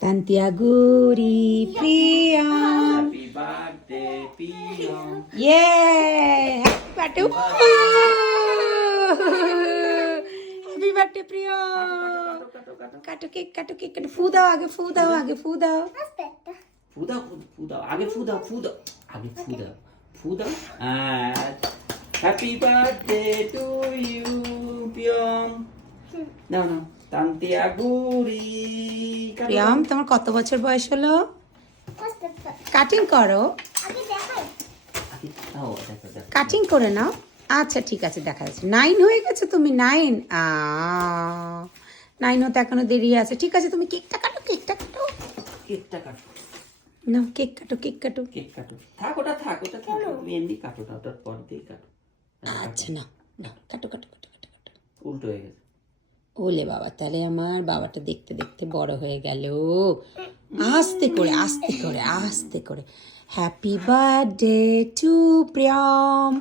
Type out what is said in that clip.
Tanti auguri, Priyam. Happy birthday, Priyam. Yay! Happy birthday. Happy birthday, Priyam. কাটো cake কাটো cake কাটো ফু দাও আগে ফু দাও আগে ফু দাও Aspetta. ফু দাও, ফু দাও, আগে ফু দাও, ফু দাও, আগে ফু দাও, ফু দাও। Happy birthday to you, Priyam. নাও নাও, তান্তি আগুরি। প্রিয়াম তোমার কত বছর বয়স হলো Aspetta. কাটিং করো আগে দেখাই। ও দেখো দেখো। কাটিং করে নাও আচ্ছা ঠিক আছে দেখা যাচ্ছে 9 হয়ে গেছে তুমি 9 9 হতে এখনো দেরি আছে ঠিক আছে তুমি কেকটা কাটো কেকটা কাটো কেকটা কাটো, না কেক কাটো কেক কাটো কেক কাটো। থাক ওটা থাক, ওটা থাক, তুমি এমনি কাটো না, ওটার পর দিয়ে কাটো। আচ্ছা না না কাটো কাটো কাটো কাটো কাটো উল্টো হয়ে গেছে। ওলে বাবা তাহলে আমার বাবাটা দেখতে দেখতে বড় হয়ে গেল আস্তে করে আস্তে করে আস্তে করে হ্যাপি বার্থডে টু প্রিয়ম